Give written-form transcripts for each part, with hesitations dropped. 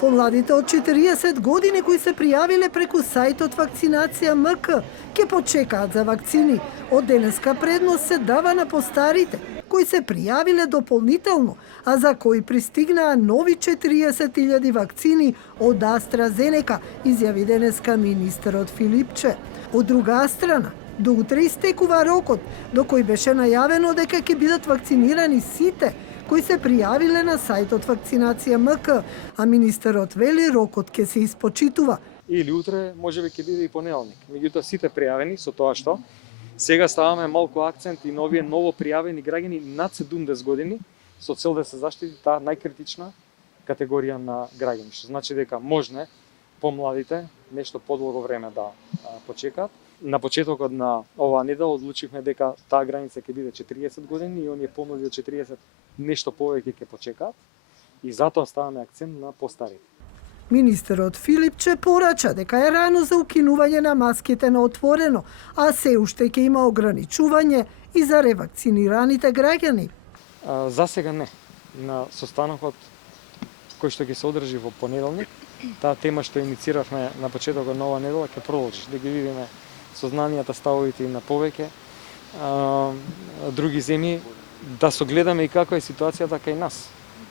Помладите од 40 години кои се пријавиле преку сајтот Вакцинација МК ќе почекаат за вакцини. Од денеска предност се дава на постарите, кои се пријавиле дополнително, а за кои пристигнаа нови 40.000 вакцини од AstraZeneca, изјави денеска министерот Филипче. Од друга страна, до утре истекува рокот, до кој беше најавено дека ќе бидат вакцинирани сите кои се пријавиле на сајтот Вакцинација МК, а министерот вели рокот ќе се испочитува. Или утре, можеби ќе биде и понеделник. Меѓутоа сите пријавени со тоа што сега ставаме малку акцент и на овие ново пријавени граѓани над 70 години со цел да се заштити таа најкритична категорија на граѓани, што значи дека можне помладите нешто подолго време да почекаат. На почетокот на оваа недела одлучивме дека таа граница ќе биде 40 години и оние помлади од 40 нешто повеќе ќе почекаат и затоа ставаме акцент на постарите. Министерот Филипче порача дека е рано за укинување на маските на отворено, а се уште ќе има ограничување и за ревакцинираните граѓани. За сега не. На состанокот кој што ќе се одржи во понеделник, таа тема што иницииравме на почетокот на оваа недела ќе продолжи, да ги видиме сознанијата, ставовите и на повеќе други земји, да согледаме и каква е ситуацијата кај нас.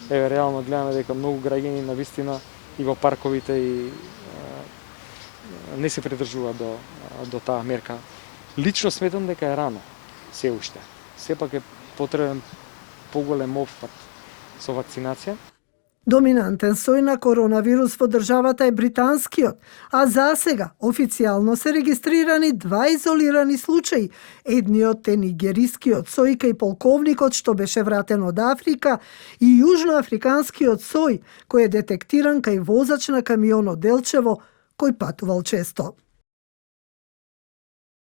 Еве, реално гледаме дека многу граѓани навистина и во парковите и не се придржуваат до таа мерка. Лично сметам дека е рано, се уште. Сепак е потребен поголем опфат со вакцинација. Доминантен сој на коронавирус во државата е британскиот, а засега официјално се регистрирани 2 изолирани случаи. Едниот е нигерискиот сој кај полковникот што беше вратен од Африка и јужноафриканскиот сој кој е детектиран кај возач на камион од Делчево кој патувал често.